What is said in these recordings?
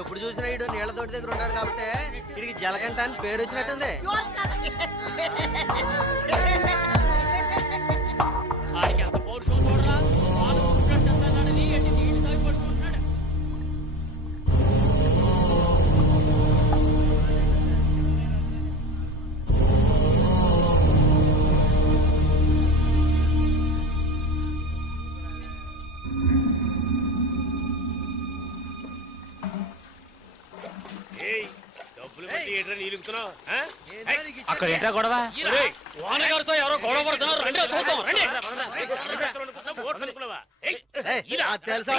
ఎప్పుడు చూసినా ఇడు నీళ్ల తోటి దగ్గర ఉంటాడు కాబట్టి ఇడికి జలకంట అని పేరు వచ్చినట్టుంది. అక్కడ ఏంట్రా గొడవ? వానగారితో ఎవరో గొడవ పడుతున్నారు. రండి చూద్దాం. తెలుసా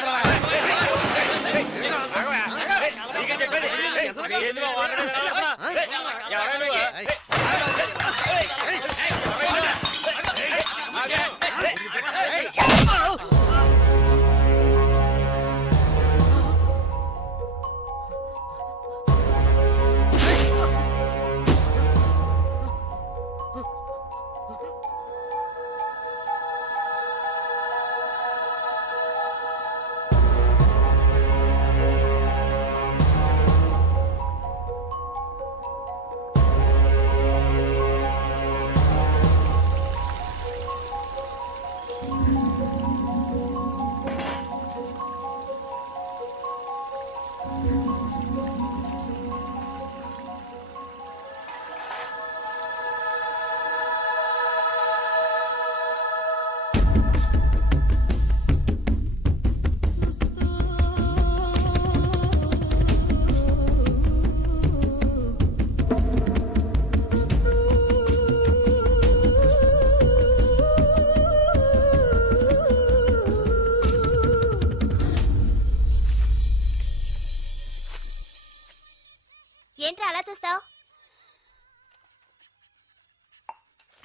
ఏంట్రా అలా చూస్తావు?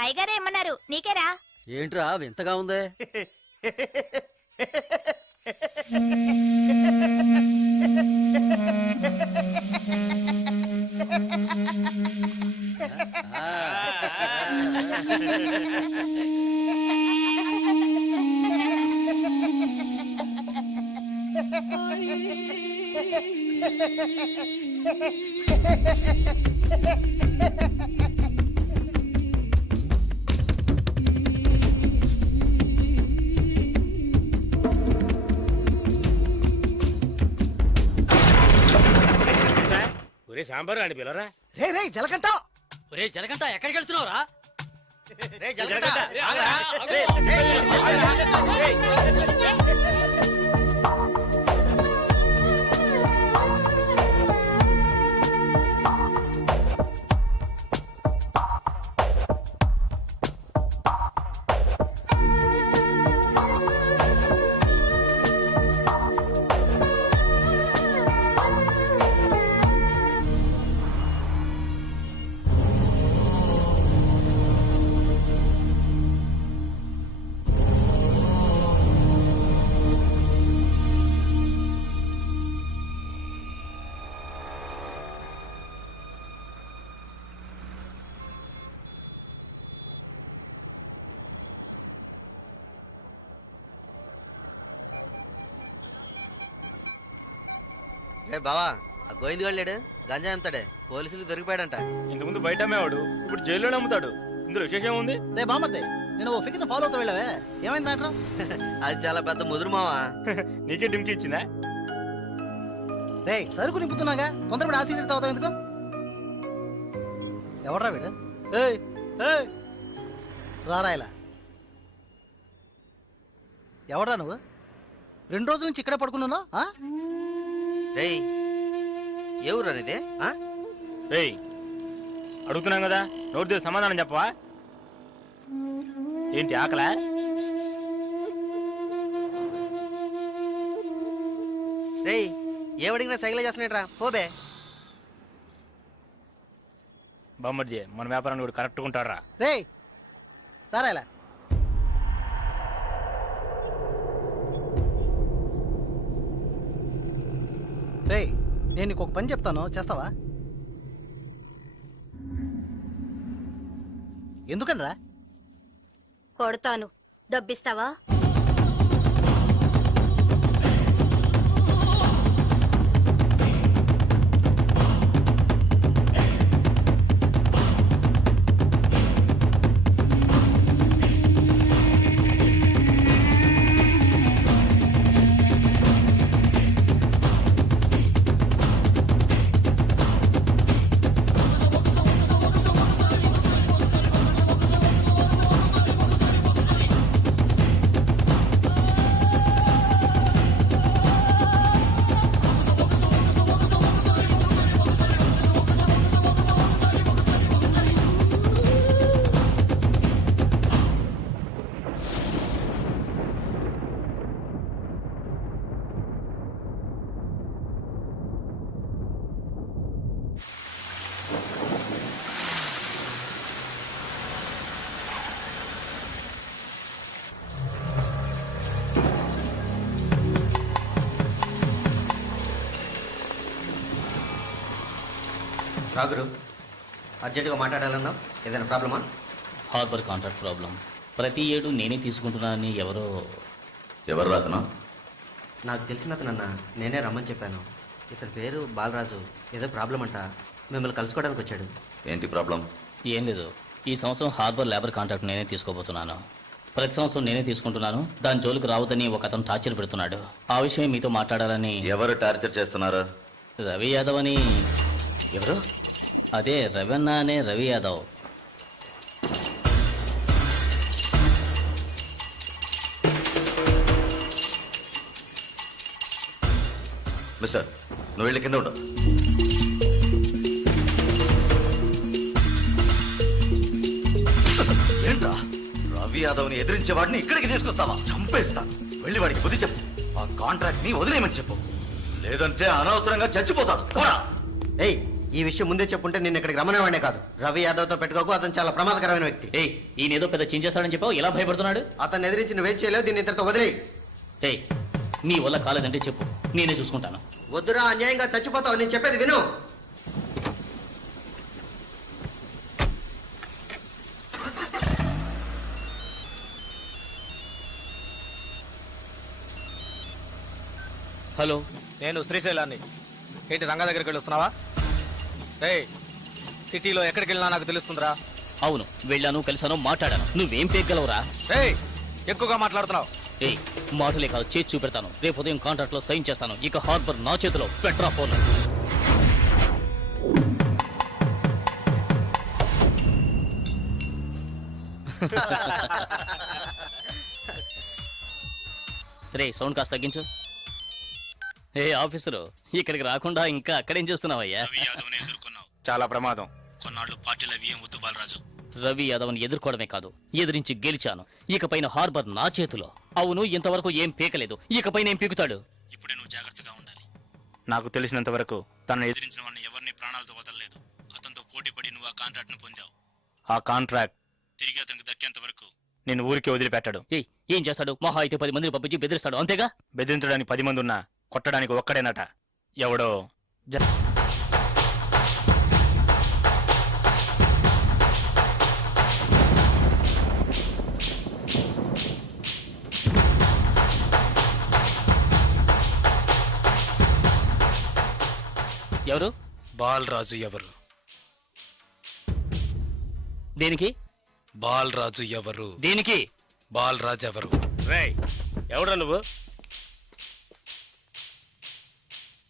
అయ్యగారు ఏమన్నారు? నీకేరా? ఏంట్రా వింతగా ఉంది? ఒరే సాంబారు అని పిల్లరా. రే రే జలకంట. ఒరే జలకంట ఎక్కడికి వెళ్తున్నావురా? రే బావా, ఆ గోవింద్ వెళ్ళాడు గంజా అమ్ముతాడే, పోలీసులు దొరికిపోయాడంట. ఇంతకుముందు బయట అమ్మేవాడు, ఇప్పుడు జైల్లోనే అమ్ముతాడు. ఇందులో విశేషం ఉంది? రే బామర్దే, నేను ఓ ఫిగర్ ఫాలో అవుతా వెళ్ళావే, ఏమైంది మ్యాటర్? అది చాలా పెద్ద ముదురు మావా. నీకే డిమ్కి ఇచ్చిందా? రే సరుకు నింపుతున్నాగా, తొందరపడి ఆ సీనియర్ తాగుతావు ఎందుకు? ఎవడ్రా వీడు? ఏయ్ ఏయ్ రారా ఇలా. ఎవడ్రా నువ్వు? 2 రోజుల నుంచి ఇక్కడే పడుకున్నావు? రేయ్ ఏ ఊరు అనేది? రేయ్ అడుగుతున్నాం కదా, నోటి దగ్గర సమాధానం చెప్పవా? ఏంటి ఆకలా? రేయ్ ఏమడిగినా సైకిల్ చేస్తున్నాడు రా, పోబే. బామ్మర్జీ మన వ్యాపారాన్ని కూడా కరెక్ట్గా ఉంటాడు రా. రే రారా ఇలా. రే నేను నీకు ఒక పని చెప్తాను, చేస్తావా? ఎందుకనరా? కొడతాను, డబ్బిస్తావా? రాగురు అర్జెంటుగా మాట్లాడాలన్నావు, ఏదైనా ప్రాబ్లమా? Harbour contract problem. ప్రతి ఏడు నేనే తీసుకుంటున్నానని ఎవరు రాతను? నాకు తెలిసిన అతనన్నా, నేనే రమ్మని చెప్పాను. ఇతని పేరు బాలరాజు. ఏదో ప్రాబ్లం అంట, మిమ్మల్ని కలుసుకోవడానికి వచ్చాడు. ఏంటి ప్రాబ్లం? ఏం లేదు. ఈ సంవత్సరం హార్బర్ లేబర్ కాంట్రాక్ట్ నేనే తీసుకోబోతున్నాను. ప్రతి సంవత్సరం నేనే తీసుకుంటున్నాను. దాని జోలికి రావద్దని ఒక అతను టార్చర్ పెడుతున్నాడు. ఆ విషయం మీతో మాట్లాడాలని. ఎవరు టార్చర్ చేస్తున్నారు? రవి యాదవ్ అని. ఎవరు? అదే రవణ అనే రవి యాదవ్. మిస్టర్, నువ్వు వెళ్ళి కింద ఉండు. ఏంట్రా, రవి యాదవ్ని ఎదిరించే వాడిని ఇక్కడికి తీసుకొస్తావా? చంపేస్తాను. వెళ్ళి వాడికి బుద్ధి చెప్పు. ఆ కాంట్రాక్ట్ ని వదిలేయమని చెప్పు, లేదంటే అనవసరంగా చచ్చిపోతాడు. పోరా. ఏయ్, ఈ విషయం ముందే చెప్పుంటే నేను ఇక్కడికి రమ్మనేవాడే కాదు. రవి యాదవ్తో పెట్టుకోకు, అతను చాలా ప్రమాదకరమైన వ్యక్తి. ఏయ్, ఈయనేదో పెద్ద చించేస్తాడని చెప్పావు, ఎలా భయపడుతున్నాడు? అతన్ని ఎదిరించి నువ్వేం చేయలేవు, దీన్ని ఇతరుతో వదిలేయి. ఏయ్, నీ వల్ల కాలేదంటే చెప్పు, నేనే చూసుకుంటాను. వద్దురా, అన్యాయంగా చచ్చిపోతావు. నేను చెప్పేది విను. హలో, నేను శ్రీశైలాన్ని. ఏంటి రంగా దగ్గరికి వెళ్ళొస్తున్నావా? ఏయ్, సిటీలో ఎక్కడికి వెళ్ళినా నాకు తెలుస్తుందిరా. అవును, వెళ్ళాను, కలిశాను, మాట్లాడాను. నువ్వేం పేగలవురా? ఏయ్, ఎక్కువగా మాట్లాడుతున్నావు. ఏయ్, మాటలే కాదు, చేసి చూపెడతాను. రేపు ఉదయం కాంట్రాక్ట్ లో సైన్ చేస్తాను. ఇక హార్బర్ నా చేతిలో. Petra phone. రే, సౌండ్ కాస్త తగ్గించు. ఏ ఆఫీసరు, ఇక్కడికి రాకుండా ఇంకా అక్కడేం చేస్తున్నావయ్యా? చాలా ప్రమాదం. కొన్నాళ్ళు పార్టీలు అవి ఏం వద్దు బాలరాజు. రవి యాదవ్ని ఎదుర్కోవడమే కాదు, ఎదిరించి గెలిచాను. ఇకపైన హార్బర్ నా చేతిలో. అవును, ఇంతవరకు ఏం పీకలేదు, ఇకపైన ఏం పీకుతాడు? ఇప్పుడే నువ్వు జాగ్రత్తగా ఉండాలి. నాకు తెలిసినంత వరకు తనను ఎదిరించిన వాళ్ళని ఎవరిని ప్రాణాలతో వదలలేదు. అతనితో పోటీ పడి నువ్వు ఆ కాంట్రాక్ట్ ను పొందావు. ఆ కాంట్రాక్ట్ తిరిగి అతనికి దక్కేంత వరకు నేను ఊరికి వదిలిపెట్టాడు. ఏయ్, ఏం చేస్తాడు? మహా అయితే 10 మందిని పంపించి బెదిరిస్తాడు, అంతేగా? బెదిరించడానికి 10 మంది ఉన్నా కొట్టడానికి ఒక్కడేనట. ఎవడో ఎవరు? బాలరాజు ఎవరు? దేనికి? బాలరాజు ఎవరు? దేనికి? బాలరాజు ఎవరు? రేయ్, ఎవడ్రా నువ్వు?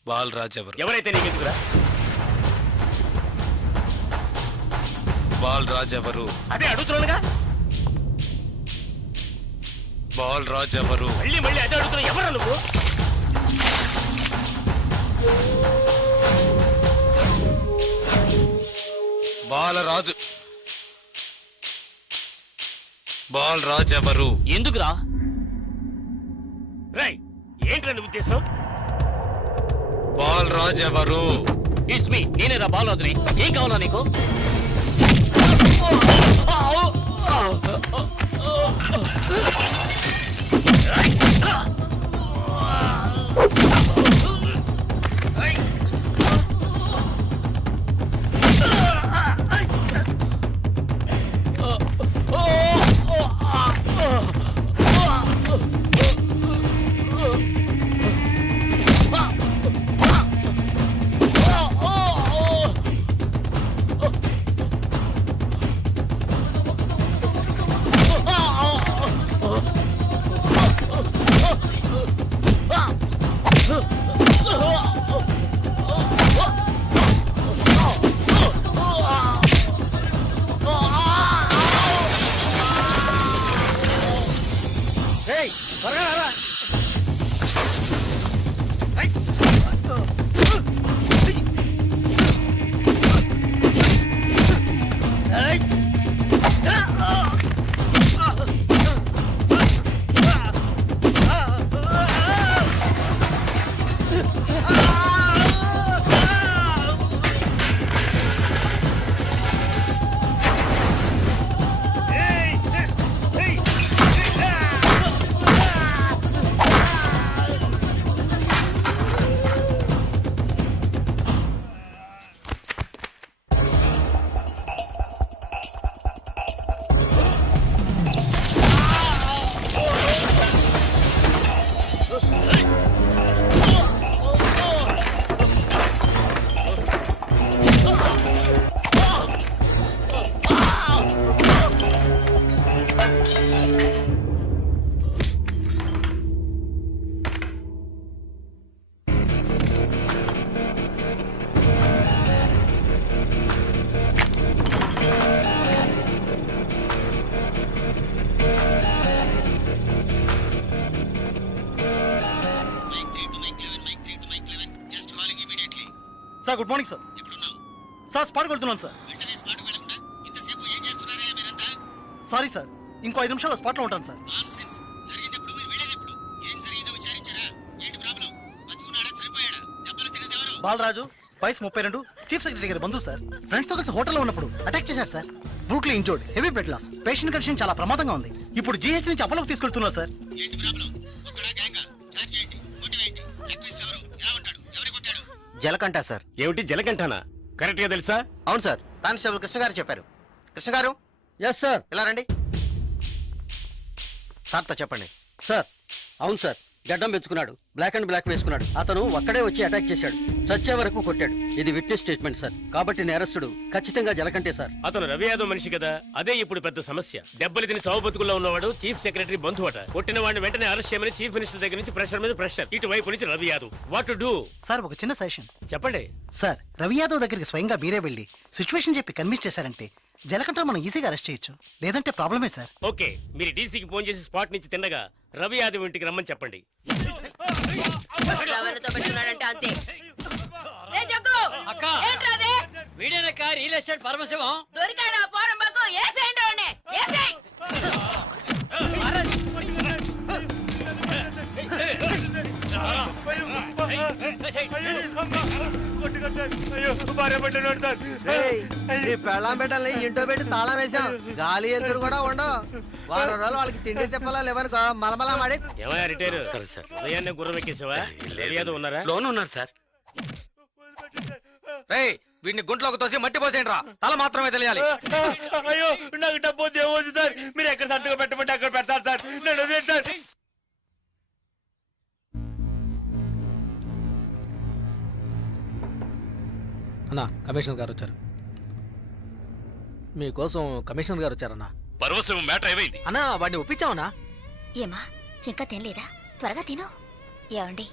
బాలరాజు ఎవరు? ఎవరైతే నీకెందుకురా? బాలరాజు ఎవరు? అదే అడుగుతున్నానుగా. బాలరాజు ఎవరు? మళ్ళీ మళ్ళీ అదే అడుగుతున్నా. ఎవరా నువ్వు? బాలరాజు. బాలరాజు ఎవరు? ఎందుకురా? రేయ్, ఏంట్రా నీ ఉద్దేశం? బాలరాజు ఎవరు? ఇట్స్ మీ, నేనేరా బాలరాజుని. ఏం కావాలా నీకు? ఏయ్, త్వరగా రారా. Sir good morning sir. Sir స్పాట్కి వెళ్తున్నాను సార్. వెంటనే స్పాట్కి వెళ్ళకుండా ఇంతసేపు ఏం చేస్తున్నారా మీరంతా? సారీ సార్, ఇంకో 5 నిమిషాల్లో స్పాట్లో ఉంటాను సార్. నాన్సెన్స్. జరిగిందెప్పుడు మీరు వెళ్ళేదెప్పుడు? ఏం జరిగిందో విచారించారా? ఏంటి ప్రాబ్లం? బతుకున్నాడా చనిపోయాడా? దెబ్బలు తినేది ఎవరు? బాలరాజు వయసు 32, చీఫ్ సెక్రటరీ గారి బంధువు సార్. ఫ్రెండ్స్ తో కలిసి హోటల్లో ఉన్నప్పుడు అటాక్ చేశారు sir. Brutally injured, heavy blood loss. Patient condition చాలా ప్రమాదంగా ఉంది. ఇప్పుడు జీహెచ్ నుంచి అపోలోకి తీసుకెళ్తున్నారు సార్. ఏంటి ప్రాబ్లం? ఒక్కడా గ్యాంగా? చార్జ్ చేయండి. మోటివ్ ఏంటి? రిక్వెస్ట్ ఎవరు? ఎలా ఉంటాడు? ఎవరు కొట్టాడు? జలకంట సార్. ఏమిటి జలకంఠనా? కరెక్ట్ గా తెలుసా? అవును సార్, కానిస్టేబుల్ కృష్ణ గారు చెప్పారు. కృష్ణ గారు ఎస్ సార్. ఇలా రండి. సార్తో చెప్పండి. సార్ అవును సార్, గడ్డం పెంచుకున్నాడు, బ్లాక్ అండ్ బ్లాక్ వేసుకున్నాడు. అతను ఒక్కడే వచ్చి అటాక్ చేశాడు, చచ్చే వరకు కొట్టాడు. ఇది విట్నెస్ స్టేట్మెంట్ సార్, కాబట్టి నేరస్తుడు ఖచ్చితంగా జలకంటే సార్. అతను రవి యాదవ్ మనిషి కదా, అదే ఇప్పుడు పెద్ద సమస్య. దెబ్బలు తిని చావు బతుకుల్లో ఉన్నవాడు చీఫ్ సెక్రటరీ బంధువు అట. కొట్టిన వాడిని వెంటనే అరెస్ట్ చేయమని చీఫ్ మినిస్టర్ దగ్గర నుంచి ప్రెషర్ మీద ప్రెషర్. ఇటువైపు నుంచి Ravi Yadav. What to do? Sir ఒక చిన్న సజెషన్. చెప్పండి. సార్ రవి యాదవ్ దగ్గరికి స్వయంగా మీరే వెళ్ళి సిచ్యువేషన్ చెప్పి కన్విన్స్ చేశారంటే జలకంట మనం ఈజీగా అరెస్ట్ చేయొచ్చు. లేదంటే ప్రాబ్లమే సార్. ఓకే, మీరు డీసీకి ఫోన్ చేసి స్పాట్ నుంచి తిన్నగా రవి యాదవ్ ఇంటికి రమ్మని చెప్పండి. ఎవరితో పెట్టున్నాడంటే అంతే. రే జగ్గు, ఏంట్రా అది? వీడేనక్క రియల్ ఎస్టేట్ పరమశివం. దొరికాడా పోరంబాకు? ఏసేయండి వాడిని, ఏసేయ్. పెళ్ళాం పెట్టాలి, ఇంటో పెట్టి తాళం వేసాం. గాలి ఎదురు కూడా ఉండవు. వారం రోజులు వాళ్ళకి తిండి తిప్పాలా లేవనుకో మలమలా మాడి. ఏమయ్యా రిటైర్ సార్, ఉదయాన్నే గుర్రం ఎక్కేసావా? రవి యాదవ్ ఉన్నారా? లోన్ ఉన్నారు సార్. రేయ్ వీడిని గుంట్లోకి తోసి మట్టి పోసేయండి రా, తల మాత్రమే తెలియాలి. అయ్యో నాకు డబ్బు దేవోదు సార్, మీరు ఎక్కడ సర్దుగా పెట్టమంటే అక్కడ పెడతారు సార్. నేను వదిలేయండి సార్. అన్నా కమిషనర్ గారు వచ్చారు. మీకోసం కమిషనర్ గారు వచ్చారన్నా. పరవశం మ్యాటర్ ఏమైంది? అన్నా వాడిని ఒప్పించావనా? ఏమా ఇంకా తినలేదా? త్వరగా తిను. ఏమండి,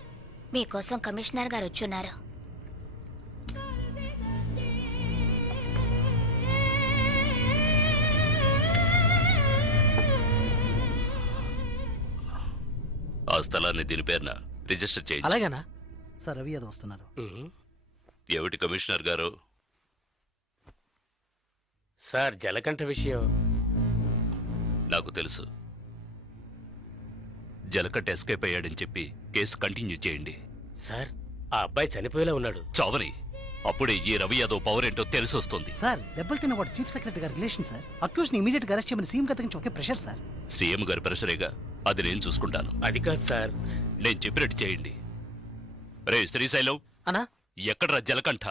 మీకోసం కమిషనర్ గారు వచ్చున్నారు. ఆ స్థలాన్ని దీని పేరున రిజిస్టర్ చేయండి. అలాగేనా సార్. రవి యాదవ్ వస్తున్నారు. ఏమిటి కమిషనర్ గారు? సార్ జలకంఠ విషయం నాకు తెలుసు. జలకట్ట ఎస్కేప్ అయ్యాడని చెప్పి కేసు కంటిన్యూ చేయండి. సార్, ఆ అబ్బాయి చనిపోయేలా ఉన్నాడు. చావని అప్పుడే ఈ రవి యాదవ్ పవర్ ఏంటో తెలిసి వస్తుంది. సార్ దెబ్బలు తిన్న వాడు చీఫ్ సెక్రటరీ గారి రిలేషన్ సార్. అక్యూజ్ ని ఇమీడియట్ గా అరెస్ట్ చేయమని సీఎం గారి నుంచి ఒకే ప్రెషర్ సార్. సీఎం గారి ప్రెషరేగా, అది నేను చూసుకుంటాను. అది కాదు సార్. నేను చెప్పినట్టు చేయండి. రే శ్రీశైలం, అన్నా ఎక్కడ్రా జలకంఠ?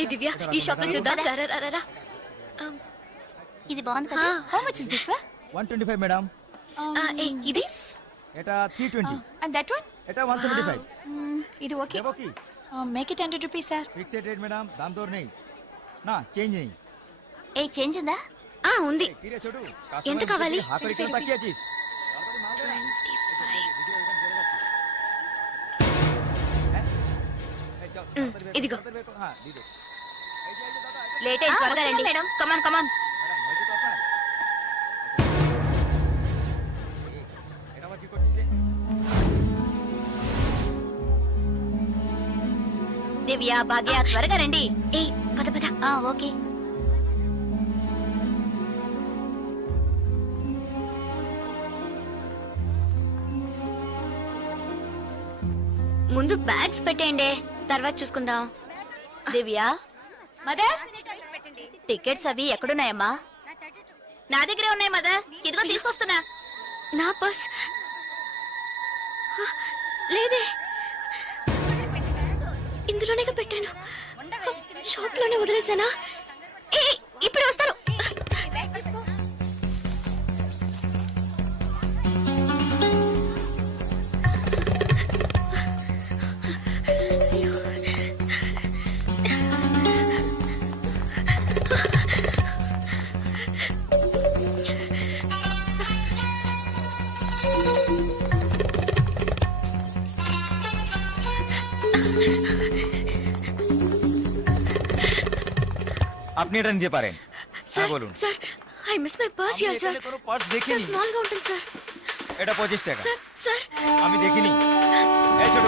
ఏ దివ్య, ఈ షాప్ లో చూద్దాం. రా, రా, రా, రా. ఇది బాగుంది కదా? How much is this sir? 125 madam. ఏ, ఇది ఎటా 320. అండ్ దట్ వన్ ఎటా 175. ఇది okay. Okay make it 100 rupees sir. Fixed rate madam, దామ్ తోర్ नहीं ना चेंज नहीं. ఏ చేంజ్ ఉందా? ఉంది. తీరే చూడు. ఎంత కావాలి? హాకరి కిలో తక్కువ చీజ్. ఇదిగో. हां दीदो. లేట్ అయ్యి త్వరగా రండి మేడం. కమాన్ కమాన్. దివ్య, భాగ్య త్వరగా రండి. ఏ పద పద. ఓకే. ముందు బ్యాగ్స్ పెట్టేయండి, తర్వాత చూసుకుందాం. దివ్య, మదర్ టికెట్స్ అవి ఎక్కడున్నాయమ్మా? నా దగ్గరే ఉన్నాయి మదర్. ఇదిగో తీసుకొస్తున్నా. నా పర్స్ లేదే, ఇందులోనే పెట్టాను. షాప్ లోనే వదిలేసానా? ఏ ఇప్పుడే వస్తాను. আপনি এটা নিতে পারেন। স্যার বলুন। Sir I miss my purse আমি হিয়ার স্যার এখানে কোনো পার্স স্যার দেখিনি। স্মল గా ఉంటుంది স্যার এটা 25 টাকা। স্যার স্যার আমি দেখিনি। এই ছোট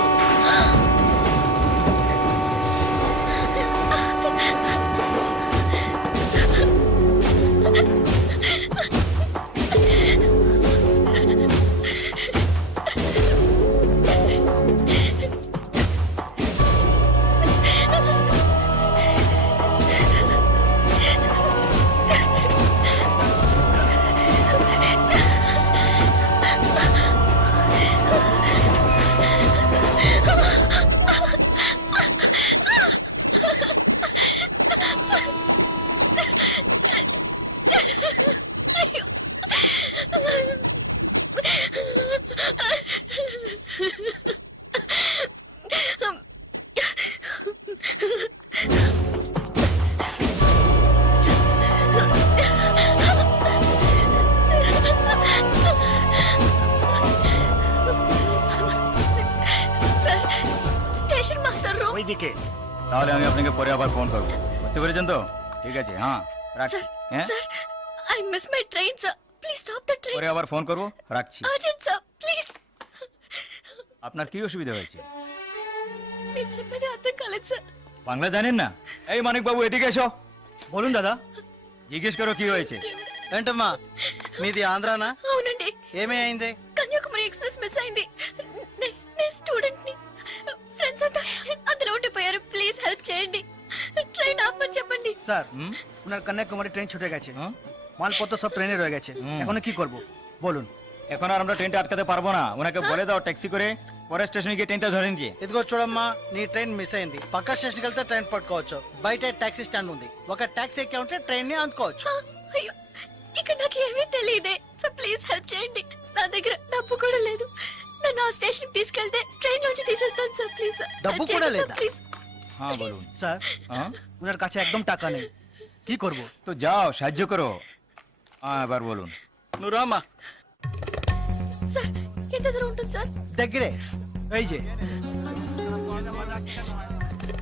স্যার স্টেশন মাস্টার রুম ওইদিকে। তাহলে আমি আপনাকে পরে আবার ফোন করব। বুঝতে পেরেছেন তো? ঠিক আছে, হ্যাঁ রাখছি। হ্যাঁ sir I miss my train sir please stop the train পরে আবার ফোন করব, রাখছি। আর্জেন্ট স্যার ప్లీజ్ আপনার কি অসুবিধা হয়েছে? మీరు చెప్పేది అర్థం కాలేదు సార్ বাংলা জানেন না? এই মানিক বাবু এদিকে এসো। বলুন দাদা জিজ্ঞেস করো কি হয়েছে। ఏంటమ్మా మీది ఆంధ్రానా అవునండి ఏమీ అయింది కన్యాకుమారి ఎక్స్ప్రెస్ మిస్ అయింది నేను స్టూడెంట్ ని ఫ్రెండ్స్ అంతా అందులో ఉండిపోయారు ప్లీజ్ హెల్ప్ చేయండి ট্রেন ఆపమని చెప్పండి স্যার ওনার কন্যাকুমারী ট্রেন ছুটে গেছে হ্যাঁ? মালপত্র সব ট্রেনে রয়ে গেছে এখন কি করব বলুন এখন আর আমরা ট্রেনটা আটকাতে পারবো না। ওনাকে বলে দাও ট্যাক্সি করে পরের స్టేషన్కి গিয়ে ట్రైన్টা ধরে নিয়ে। ఇదిగో చూడమ్మా నీ ట్రైన్ మిస్ అయింది పక్క స్టేషన్కి వెళ్తే ట్రైన్ పట్టుకోవచ్చు బయట టాక్సీ స్టాండ్ ఉంది ఒక టాక్సీ ఎక్కి ఉంటే ట్రైన్ ని అందుకోవచ్చు అయ్యో ఇక్కడ నాకు ఏమీ తెలియదే సో ప్లీజ్ హెల్ప్ చేయండి నా దగ్గర డబ్బు కూడా లేదు నన్ను ఆ స్టేషన్ తీసుకెళ్తే ట్రైన్ నుంచి తీసేస్తాను సార్ ప్లీజ్ డబ్బు కూడా లేదా? ప్లీజ్ হ্যাঁ বলুন। স্যার হ্যাঁ ওনার কাছে একদম টাকা নেই কি করব তো যাও সাহায্য করো। হ্যাঁ এবার বলুন। నువ్వు రామ్మా సార్ ఎంత దూరం ఉంటుంది సార్ దగ్గరే এই যে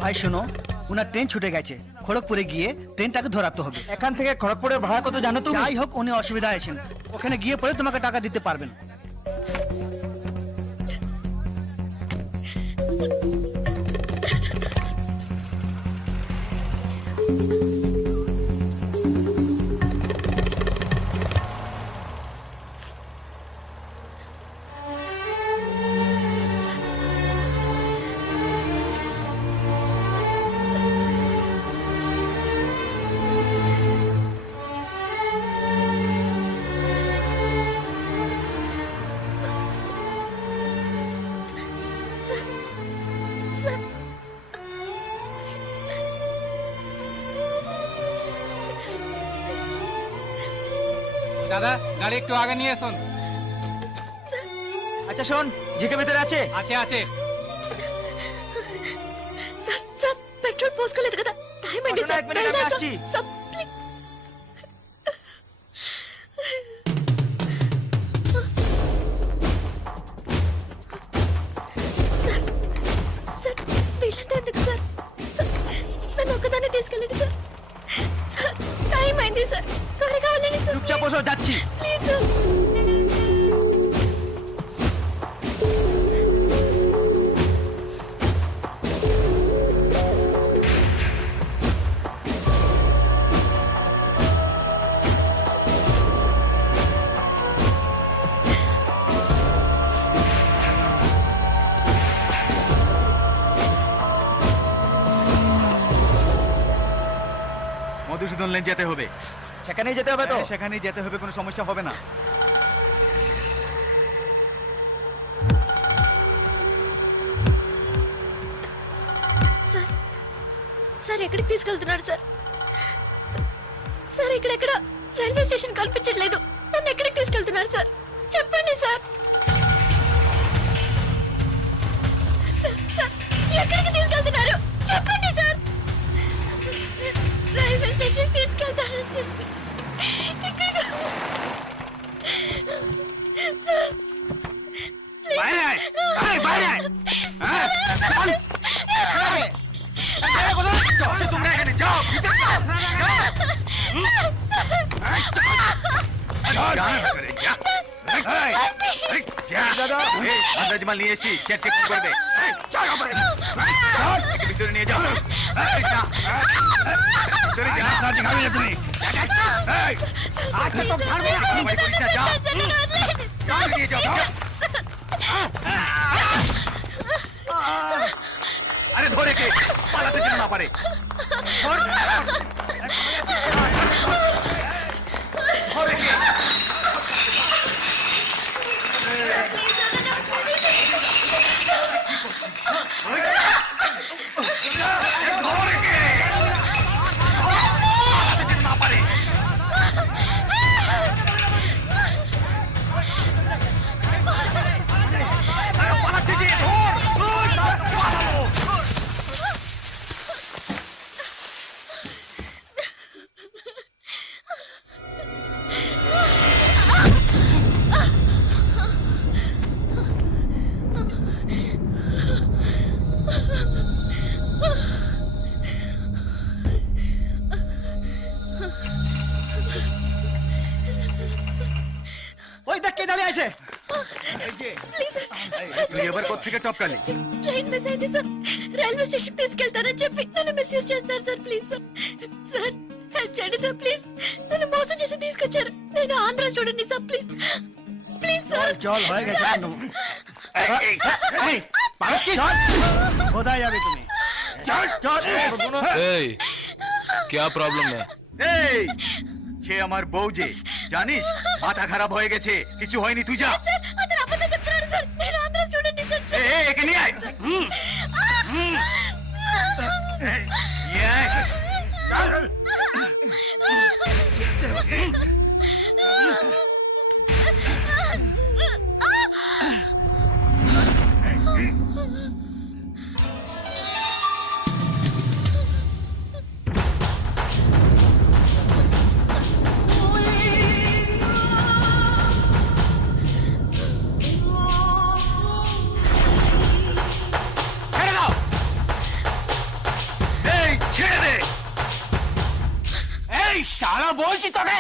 ভাই শোনো ওনার ট্রেন ছুটে গেছে খড়গপুরে গিয়ে ট্রেনটাকে ধরাতে হবে এখান থেকে খড়গপুরের ভাড়া কত জানো তুমি? যাই হোক উনি অসুবিধা আছেন ওখানে গিয়ে পরে তোমাকে টাকা দিতে পারবেন సార్ দাদা গাড়ি একটু আগে নিয়ে আসুন। আচ্ছা শোন, জিকে ভিতরে আছে? আছে আছে। సార్ సార్ పెట్రోల్ పోసుకోలేదు కదా టైం అయింది పక్కన సార్ এক মিনিট, আমি వెళ్దాం আসছি। సార్ ప్లీజ్ సార్ సార్ వీళ్ళంతా ఎందుకు సార్ సార్, నన్ను ఒక్కదాన్ని తీసుకెళ్ళండి సార్ సార్ టైం అయింది సార్ త్వరగా వెళ్ళండి సార్ চুপচাপ বসো, যাচ্ছি। ప్లీజ్ సార్ মধুসূদন লেন যেতে হবে। সেখানেই যেতে হবে তো? হ্যাঁ, সেখানেই যেতে হবে, কোনো সমস্যা হবে না। సార్ సార్ ఎక్కడికి తీసుకెళ్తున్నారు సార్ సార్ ఇక్కడెక్కడ రైల్వే స్టేషన్ కనిపించట్లేదు నన్ను ఎక్కడికి తీసుకెళ్తున్నారు సార్ చెప్పండి సార్ సార్, సార్, ఎక్కడికి తీసుకెళ్తున్నారు చెప్పండి సార్ రైల్వే స్టేషన్ తీసుకెళ్తారని చెప్పి ఎక్కడికి సార్ বাইরে আয়, আয়, বাইরে আয়। হ্যাঁ, বল। কোথায় যাচ্ছ? তোমরা এখানে যাও, ভিতরে যাও, যাও। अंदाज नहीं एसटी चेक चेक कर दे भीतर नहीं जाओ भीतर जा ना दिखावे तुम्हें आज तो झाड़ में भाई पुलिस जा जाओ नहीं जाओ अरे धोरे के पाला तो चलना पड़े धोरे के ఎవరు కొద్దిగా టప్ ట్రైన్ మిస్ అయింది సార్ రైల్వే స్టేషన్ తీసుకెళ్తారని చెప్పి నన్ను మిస్యూజ్ చేస్తున్నారు sir please sir sir help చేయండి సార్ ప్లీజ్ నన్ను మోసం చేసి తీసుకొచ్చారు నేను Andhra student sir please please sir चल होएगा जान खुदा यार तुम्हें चल चल क्या प्रॉब्लम है এই সে আমার বউ যে জানিস মাথা খারাপ হয়ে গেছে কিছু হয়নি তুই যা సార్ అతను అబద్ధం చెప్తున్నారు సార్ నేను ఆంధ్ర స్టూడెంట్ సార్ একে নিয়ে আয় শালা বলছি তোকে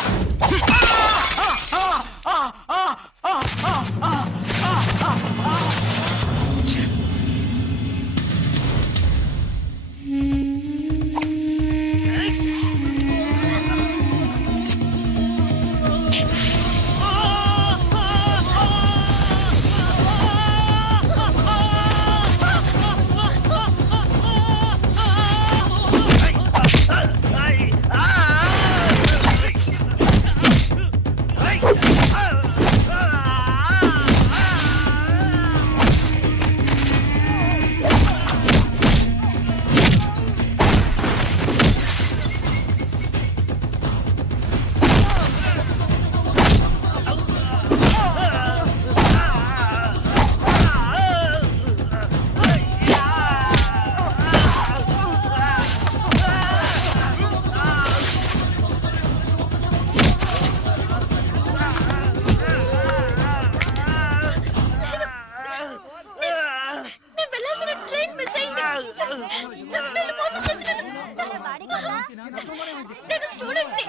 నేను స్టూడెంట్ ని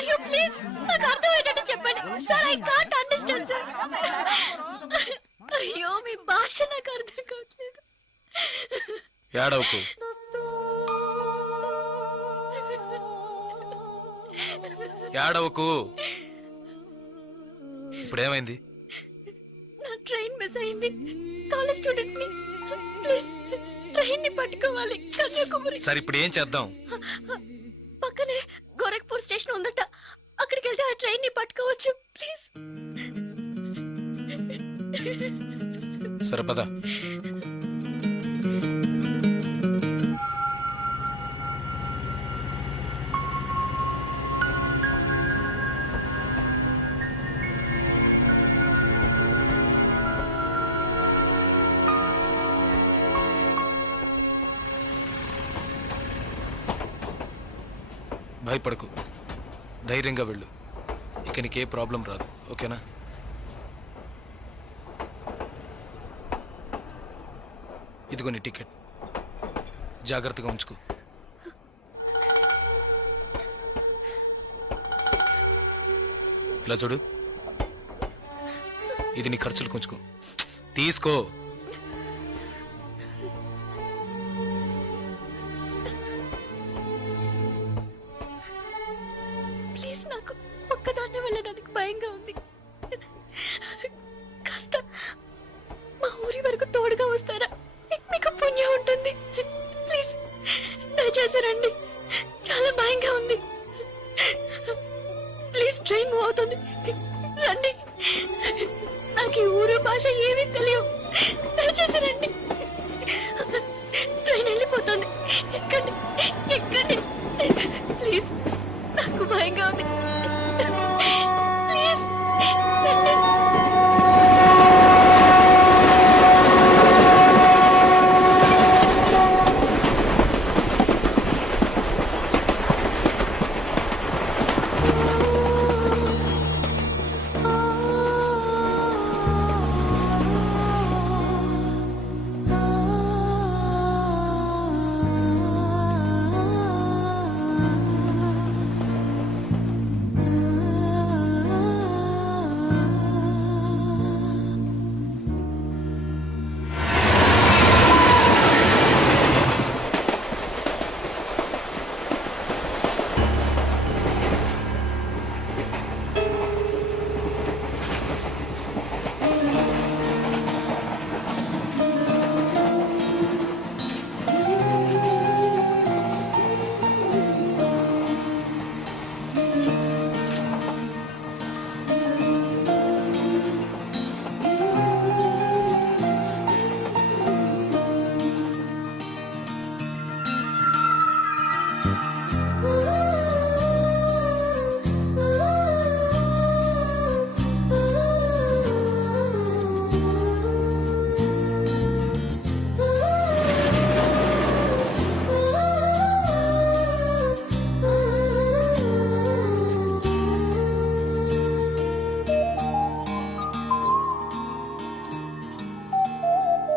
అయ్యో ప్లీజ్ నాకు అర్థమయ్యేటట్టు చెప్పండి sir I can't understand sir అయ్యో మీ భాష నాకు అర్థం కావట్లేదు ఏడవకు ఏడవకు ఇప్పుడేమైంది నా ట్రైన్ మిస్ అయింది కాలేజ్ స్టూడెంట్ ని ప్లీజ్ ట్రైన్ ని పట్టుకోవాలి కన్యాకుమారి సరే ఇప్పుడు ఏం చేద్దాం పక్కనే గోరఖ్పూర్ స్టేషన్ ఉందట అక్కడికి వెళ్తే ఆ ట్రైన్ ని పట్టుకోవచ్చు ప్లీజ్ సరే పద భయపడకు ధైర్యంగా వెళ్ళు ఇక నీకే ప్రాబ్లం రాదు ఓకేనా ఇదిగో నీ టికెట్ జాగ్రత్తగా ఉంచుకో ఇలా చూడు, ఇది నీ ఖర్చులు కొంచుకో, తీసుకో. ప్లీజ్, నాకు ఒక్కదాన్నే వెళ్ళడానికి భయంగా ఉంది. కాస్త మా ఊరి వరకు తోడుగా వస్తారా? మీకు పుణ్యం ఉంటుంది. ప్లీజ్ దయచేసి రండి, చాలా భయంగా ఉంది. ప్లీజ్, ట్రైన్ మూవ్ అవుతుంది, రండి. నాకు ఈ ఊరు భాష ఏమీ తెలియవు, దయచేసి రండి. ట్రైన్ వెళ్ళిపోతుంది, ఎక్కండి ఎక్కండి. ప్లీజ్, నాకు భయంగా ఉంది. ప్లీజ్ రండి.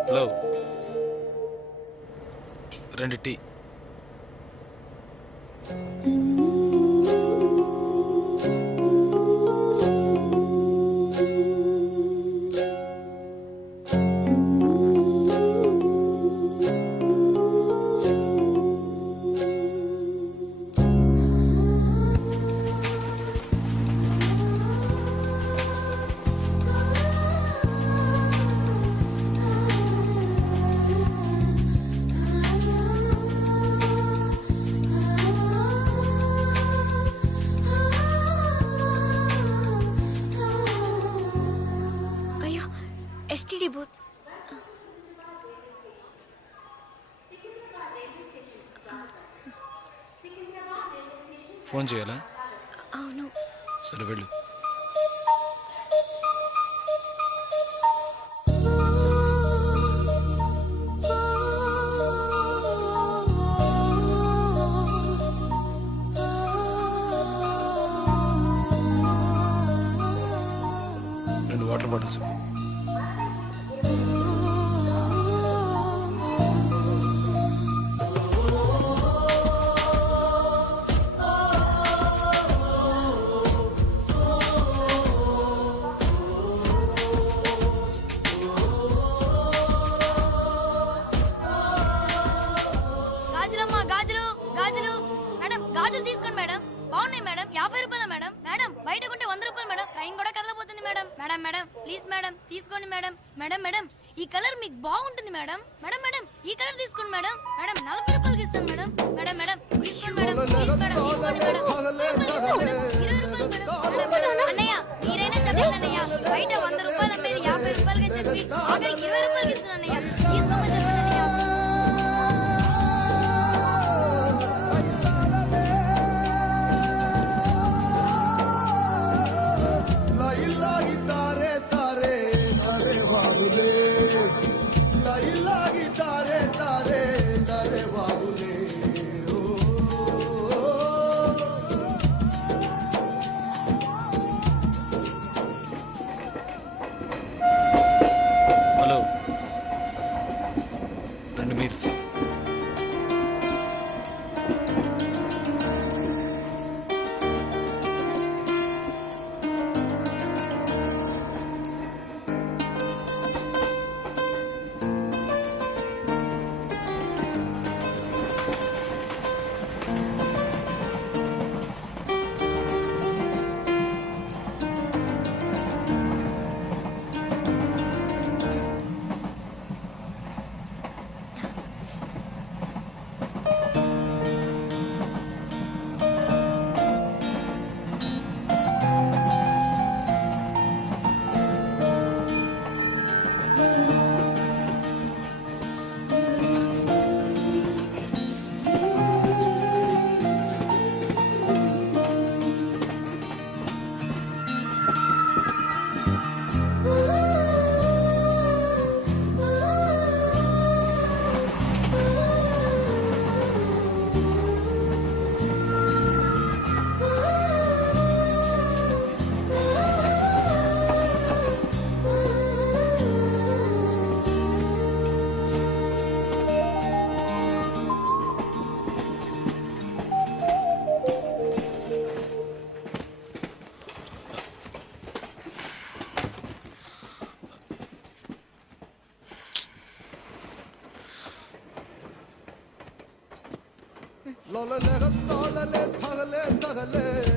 Hello, 2 tea. అయ్యో, ఎస్టీడీ బూత్. ఫోన్ చేయాలా? అవును. సరే వెళ్ళు. Water bottles. గాజులమ్మా, గాజులు గాజులు. మేడం, గాజులు తీసుకోండి మేడం. బాగున్నాయి మేడం, 50 రూపాయలు మేడం. మేడం, బయట కొంటే 100 రూపాయలు మేడం. ట్రైన్ కూడా కదలబోతుంది madam. Madam madam please madam, తీసుకోండి మేడం. మేడం మేడం, ఈ కలర్ మీకు బాగుంటుంది మేడం. మేడం మేడం, ఈ కలర్ తీసుకోండి మేడం. మేడం, 40 రూపాయలకి ఇస్తాను మేడం. మేడం మేడం, తీసుకోండి మేడం. ప్లీజ్ మేడం, తీసుకోండి మేడం. 20 రూపాయలు మేడం. అన్నయ్య, మీరైనా చెప్పండి అన్నయ్య. బయట 100 రూపాయలు అమ్మేది 50 రూపాయలకి చెప్పి ఆఖరికి 20 రూపాయలకి ఇస్తున్నాను అన్నయ్య. తీసుకోమని చెప్పండి అన్నయ్య.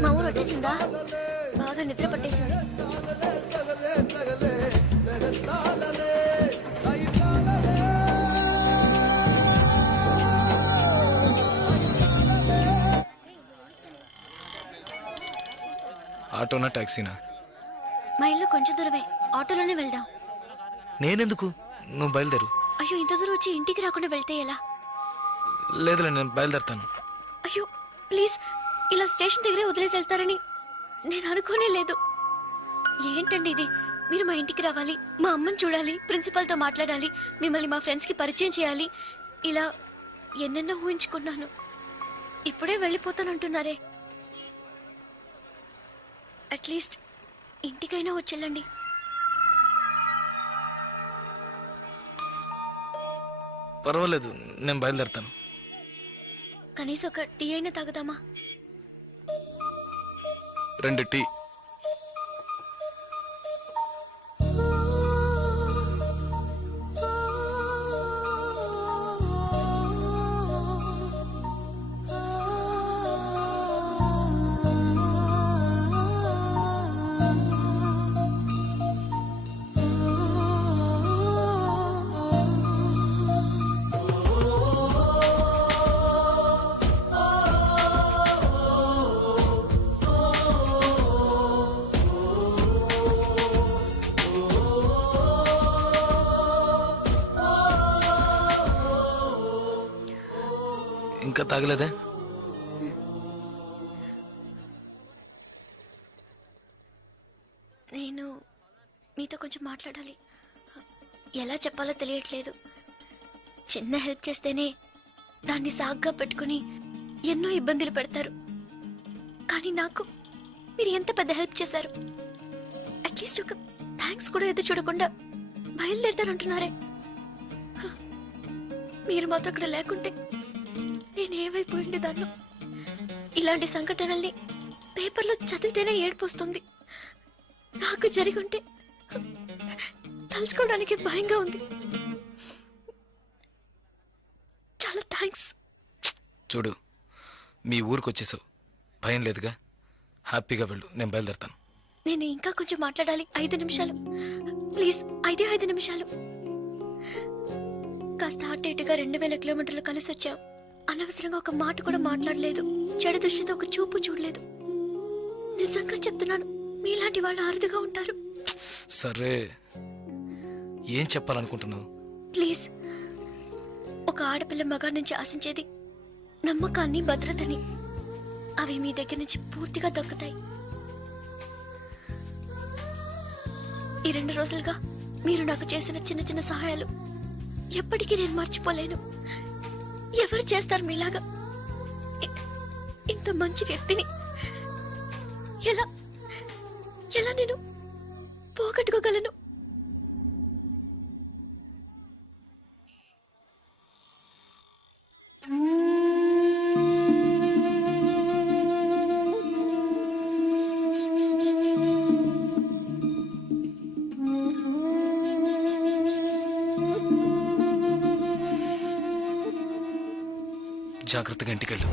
మా ఊరు వచ్చేసిందా? బాగా నిద్ర పట్టేసింది. ఆటోనా టాక్సీనా? మా ఇల్లు కొంచెం దూరమే, ఆటోలోనే వెళ్దాం. నేనెందుకు, నువ్వు బయలుదేరు. అయ్యో, ఇంత దూరం వచ్చి ఇంటికి రాకుండా వెళ్తే ఎలా? లేదులే, నేను బయలుదేరుతాను. అయ్యో ప్లీజ్, ఇలా స్టేషన్ దగ్గరే వదిలేసి వెళ్తారని నేను అనుకోనే లేదు. ఏంటండి ఇది? మీరు మా ఇంటికి రావాలి, మా అమ్మని చూడాలి, ప్రిన్సిపల్తో మాట్లాడాలి, మిమ్మల్ని మా ఫ్రెండ్స్కి పరిచయం చేయాలి, ఇలా ఎన్నెన్నో ఊహించుకున్నాను. ఇప్పుడే వెళ్ళిపోతానంటున్నారే. అట్లీస్ట్ ఇంటికైనా వచ్చేళ్ళండి. పర్వాలేదు, నేను బయలుదేరుతాను. కనీసం ఒక టీ అయినా తాగుదామా? 2 టీ. ఇంకా తాగలేదే? నేను మీతో కొంచెం మాట్లాడాలి. ఎలా చెప్పాలో తెలియట్లేదు. చిన్న హెల్ప్ చేస్తేనే దాన్ని సాగ్గా పెట్టుకుని ఎన్నో ఇబ్బందులు పెడతారు. కానీ నాకు మీరు ఎంత పెద్ద హెల్ప్ చేశారు. అట్లీస్ట్ ఒక థ్యాంక్స్ కూడా ఎదురు చూడకుండా బయలుదేరుతారంటున్నారే. మీరు మాతో అక్కడ లేకుంటే నేనేమైపోయి ఉండేదాన్ని. ఇలాంటి సంఘటనల్ని పేపర్లో చదివితేనే ఏడుపు వస్తుంది. నాకు జరిగి ఉంటే తలుచుకోవడానికి భయంగా ఉంది. చాలా థ్యాంక్స్. చూడు, మీ ఊరికి వచ్చేసావు, భయం లేదుగా. హ్యాపీగా వెళ్ళు, నేను బయలుదేరుతాను. నేను ఇంకా కొంచెం మాట్లాడాలి. 5 నిమిషాలు ప్లీజ్. 5 నిమిషాలు. కాస్త అటు ఇటుగా 2000 కిలోమీటర్లు కలిసి వచ్చాం. అనవసరంగా ఒక మాట కూడా మాట్లాడలేదు. చెడు దృష్టితో ఒక చూపు చూడలేదు. నిజంగా చెప్తున్నాను, మీలాంటి వాళ్ళు అరుదుగా ఉంటారు. సరే, ఏం చెప్పాలనుకుంటున్నావు? ప్లీజ్, ఒక ఆడపిల్ల మగాడి నుంచి ఆశించేది నమ్మకాన్ని, భద్రతని. అవి మీ దగ్గర నుంచి పూర్తిగా దక్కుతాయి. ఈ 2 రోజులుగా మీరు నాకు చేసిన చిన్న చిన్న సహాయాలు ఎప్పటికీ నేను మర్చిపోలేను. ఎవరు చేస్తారు మీలాగా? ఇంత మంచి వ్యక్తిని ఎలా ఎలా నేను పోగొట్టుకోగలను? జాగ్రత్తగా ఇంటికెళ్ళు.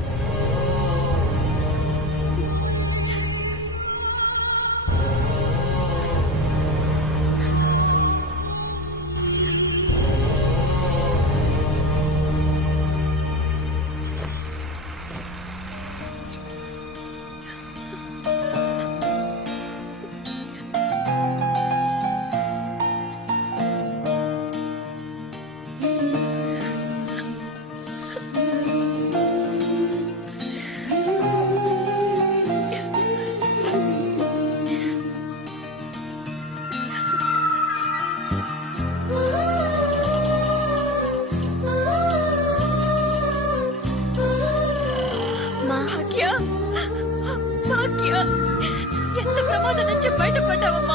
ఎంత ప్రమాదం నుంచి బయటపడ్డావమ్మా.